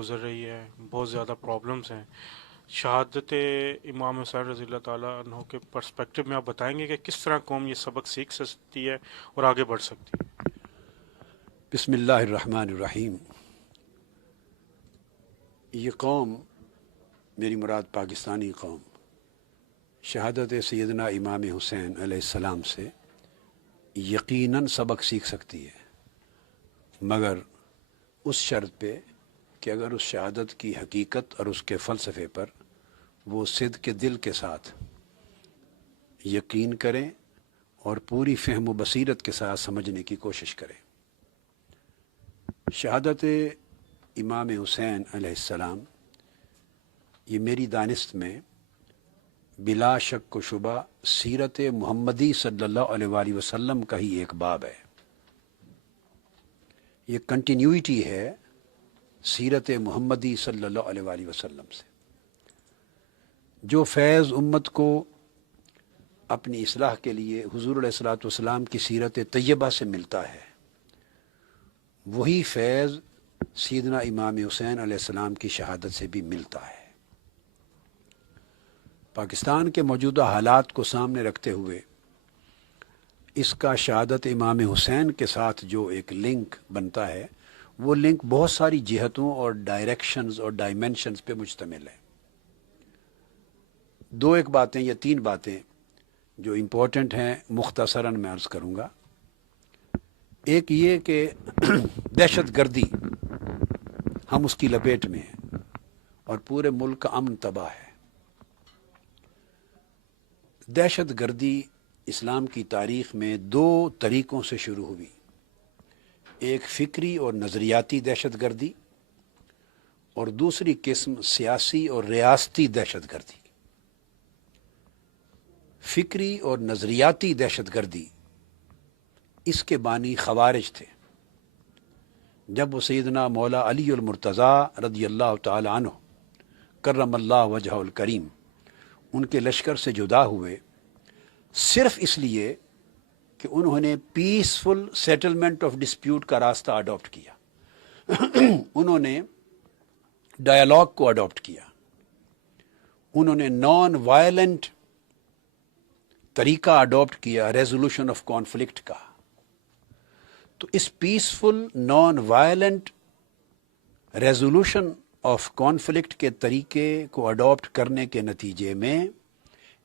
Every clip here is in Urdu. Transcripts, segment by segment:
گزر رہی ہے، بہت زیادہ پرابلمس ہیں۔ شہادت امام حسین رضی اللہ تعالیٰ عنہ کے پرسپیکٹو میں آپ بتائیں گے کہ کس طرح قوم یہ سبق سیکھ سکتی ہے اور آگے بڑھ سکتی ہے؟ بسم اللہ الرحمن الرحیم۔ یہ قوم، میری مراد پاکستانی قوم، شہادت سیدنا امام حسین علیہ السلام سے یقیناً سبق سیکھ سکتی ہے، مگر اس شرط پہ کہ اگر اس شہادت کی حقیقت اور اس کے فلسفے پر وہ صدق کے دل کے ساتھ یقین کریں اور پوری فہم و بصیرت کے ساتھ سمجھنے کی کوشش کریں۔ شہادت امام حسین علیہ السلام یہ میری دانست میں بلا شک و شبہ سیرت محمدی صلی اللہ علیہ وآلہ وسلم کا ہی ایک باب ہے۔ یہ کنٹینیوٹی ہے سیرت محمدی صلی اللہ علیہ وآلہ وسلم سے۔ جو فیض امت کو اپنی اصلاح کے لیے حضور علیہ الصلوۃ والسلام کی سیرت طیبہ سے ملتا ہے، وہی فیض سیدنا امام حسین علیہ السلام کی شہادت سے بھی ملتا ہے۔ پاکستان کے موجودہ حالات کو سامنے رکھتے ہوئے اس کا شہادت امام حسین کے ساتھ جو ایک لنک بنتا ہے، وہ لنک بہت ساری جہتوں اور ڈائریکشنز اور ڈائمنشنز پہ مشتمل ہے۔ دو ایک باتیں یا تین باتیں جو امپورٹنٹ ہیں مختصراً میں عرض کروں گا۔ ایک یہ کہ دہشت گردی ہم اس کی لپیٹ میں ہیں اور پورے ملک کا امن تباہ ہے۔ دہشت گردی اسلام کی تاریخ میں دو طریقوں سے شروع ہوئی، ایک فکری اور نظریاتی دہشت گردی اور دوسری قسم سیاسی اور ریاستی دہشت گردی۔ فکری اور نظریاتی دہشت گردی اس کے بانی خوارج تھے۔ جب وہ سیدنا مولا علی المرتضیٰ رضی اللہ تعالی عنہ کرم اللہ وجہہ الکریم ان کے لشکر سے جدا ہوئے، صرف اس لیے کہ انہوں نے پیسفل سیٹلمنٹ آف ڈسپیوٹ کا راستہ اڈاپٹ کیا، انہوں نے ڈائیلاگ کو اڈاپٹ کیا، انہوں نے نان وائلنٹ طریقہ اڈاپٹ کیا ریزولوشن آف کانفلکٹ کا۔ تو اس peaceful non violent resolution of conflict کے طریقے کو اڈاپٹ کرنے کے نتیجے میں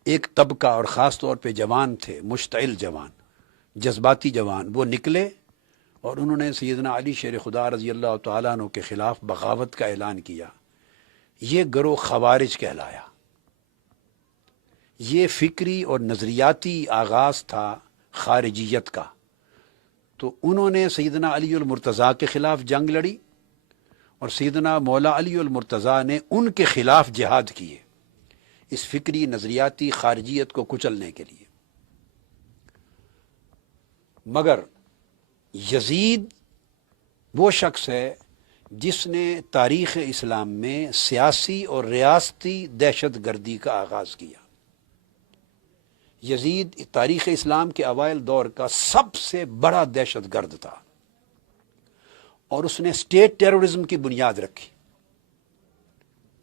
ایک طبقہ، اور خاص طور پہ جوان تھے، مشتعل جوان، جذباتی جوان، وہ نکلے اور انہوں نے سیدنا علی شیر خدا رضی اللہ تعالیٰ عنہ کے خلاف بغاوت کا اعلان کیا۔ یہ گروہ خوارج کہلایا۔ یہ فکری اور نظریاتی آغاز تھا خارجیت کا۔ تو انہوں نے سیدنا علی المرتضیٰ کے خلاف جنگ لڑی اور سیدنا مولا علی المرتضیٰ نے ان کے خلاف جہاد کیے، اس فکری نظریاتی خارجیت کو کچلنے کے لیے۔ مگر یزید وہ شخص ہے جس نے تاریخ اسلام میں سیاسی اور ریاستی دہشت گردی کا آغاز کیا۔ یزید تاریخ اسلام کے اوائل دور کا سب سے بڑا دہشت گرد تھا، اور اس نے اسٹیٹ ٹیررزم کی بنیاد رکھی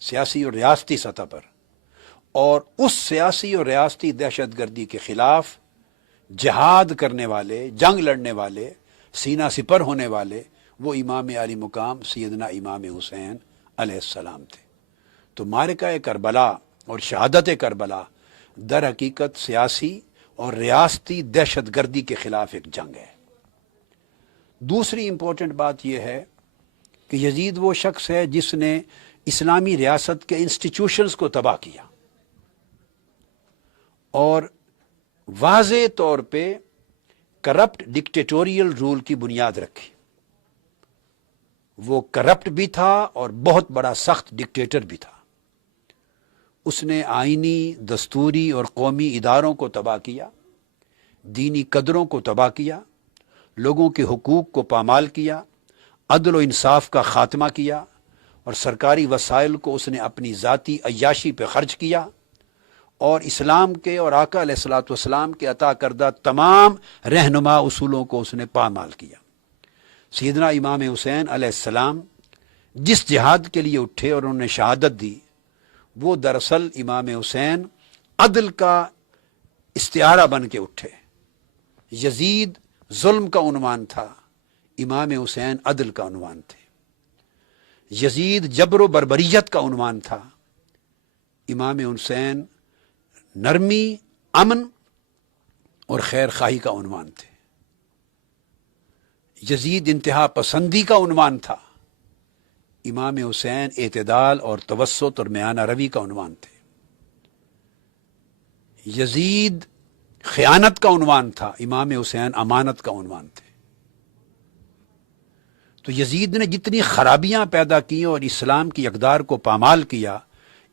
سیاسی اور ریاستی سطح پر، اور اس سیاسی اور ریاستی دہشت گردی کے خلاف جہاد کرنے والے، جنگ لڑنے والے، سینہ سپر ہونے والے وہ امام علی مقام سیدنا امام حسین علیہ السلام تھے۔ تو معرکہ کربلا اور شہادت کربلا در حقیقت سیاسی اور ریاستی دہشت گردی کے خلاف ایک جنگ ہے۔ دوسری امپورٹنٹ بات یہ ہے کہ یزید وہ شخص ہے جس نے اسلامی ریاست کے انسٹیٹیوشنز کو تباہ کیا اور واضح طور پہ کرپٹ ڈکٹیٹوریل رول کی بنیاد رکھی۔ وہ کرپٹ بھی تھا اور بہت بڑا سخت ڈکٹیٹر بھی تھا۔ اس نے آئینی، دستوری اور قومی اداروں کو تباہ کیا، دینی قدروں کو تباہ کیا، لوگوں کے حقوق کو پامال کیا، عدل و انصاف کا خاتمہ کیا، اور سرکاری وسائل کو اس نے اپنی ذاتی عیاشی پہ خرچ کیا، اور اسلام کے اور آقا علیہ الصلوۃ والسلام کے عطا کردہ تمام رہنما اصولوں کو اس نے پامال کیا۔ سیدنا امام حسین علیہ السلام جس جہاد کے لیے اٹھے اور انہوں نے شہادت دی، وہ دراصل امام حسین عدل کا استعارہ بن کے اٹھے۔ یزید ظلم کا عنوان تھا، امام حسین عدل کا عنوان تھے۔ یزید جبر و بربریت کا عنوان تھا، امام حسین نرمی، امن اور خیر خواہی کا عنوان تھے۔ یزید انتہا پسندی کا عنوان تھا، امام حسین اعتدال اور توسط اور میانہ روی کا عنوان تھے۔ یزید خیانت کا عنوان تھا، امام حسین امانت کا عنوان تھے۔ تو یزید نے جتنی خرابیاں پیدا کی اور اسلام کی اقدار کو پامال کیا،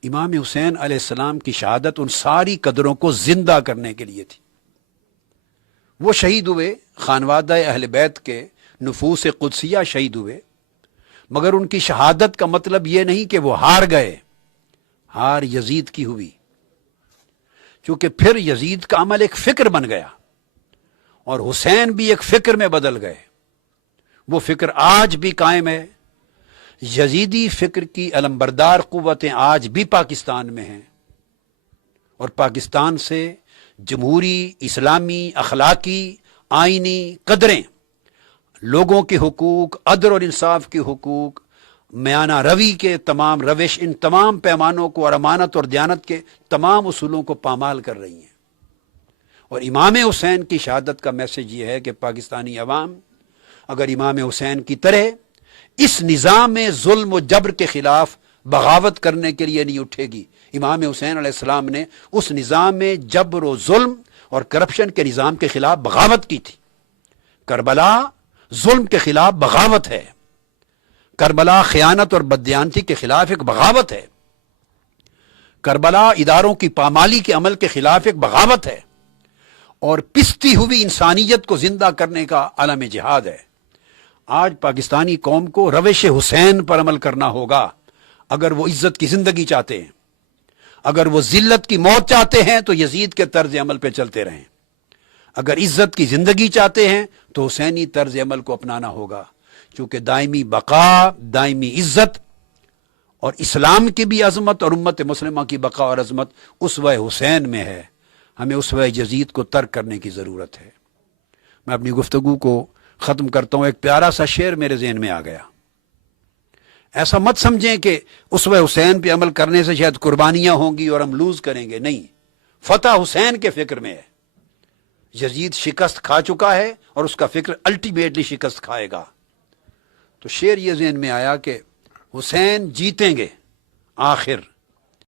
امام حسین علیہ السلام کی شہادت ان ساری قدروں کو زندہ کرنے کے لیے تھی۔ وہ شہید ہوئے، خانوادہ اہل بیت کے نفوس قدسیہ شہید ہوئے، مگر ان کی شہادت کا مطلب یہ نہیں کہ وہ ہار گئے، ہار یزید کی ہوئی، کیونکہ پھر یزید کا عمل ایک فکر بن گیا اور حسین بھی ایک فکر میں بدل گئے۔ وہ فکر آج بھی قائم ہے۔ یزیدی فکر کی علمبردار قوتیں آج بھی پاکستان میں ہیں، اور پاکستان سے جمہوری، اسلامی، اخلاقی، آئینی قدریں، لوگوں کے حقوق، عدل اور انصاف کے حقوق، میانہ روی کے تمام روش، ان تمام پیمانوں کو اور امانت اور دیانت کے تمام اصولوں کو پامال کر رہی ہیں۔ اور امام حسین کی شہادت کا میسج یہ ہے کہ پاکستانی عوام اگر امام حسین کی طرح اس نظام ظلم و جبر کے خلاف بغاوت کرنے کے لیے نہیں اٹھے گی۔ امام حسین علیہ السلام نے اس نظام جبر و ظلم اور کرپشن کے نظام کے خلاف بغاوت کی تھی۔ کربلا ظلم کے خلاف بغاوت ہے، کربلا خیانت اور بددیانتی کے خلاف ایک بغاوت ہے، کربلا اداروں کی پامالی کے عمل کے خلاف ایک بغاوت ہے، اور پستی ہوئی انسانیت کو زندہ کرنے کا عالم جہاد ہے۔ آج پاکستانی قوم کو روش حسین پر عمل کرنا ہوگا اگر وہ عزت کی زندگی چاہتے ہیں۔ اگر وہ ذلت کی موت چاہتے ہیں تو یزید کے طرز عمل پہ چلتے رہیں۔ اگر عزت کی زندگی چاہتے ہیں تو حسینی طرز عمل کو اپنانا ہوگا، کیونکہ دائمی بقا، دائمی عزت اور اسلام کی بھی عظمت اور امت مسلمہ کی بقا اور عظمت اسوہ حسین میں ہے۔ ہمیں اسوہ یزید کو ترک کرنے کی ضرورت ہے۔ میں اپنی گفتگو کو ختم کرتا ہوں، ایک پیارا سا شعر میرے ذہن میں آ گیا۔ ایسا مت سمجھیں کہ اسوہ حسین پہ عمل کرنے سے شاید قربانیاں ہوں گی اور ہم لوز کریں گے، نہیں، فتح حسین کے فکر میں ہے۔ یزید شکست کھا چکا ہے اور اس کا فکر الٹیمیٹلی شکست کھائے گا۔ تو شعر یہ ذہن میں آیا کہ حسین جیتیں گے آخر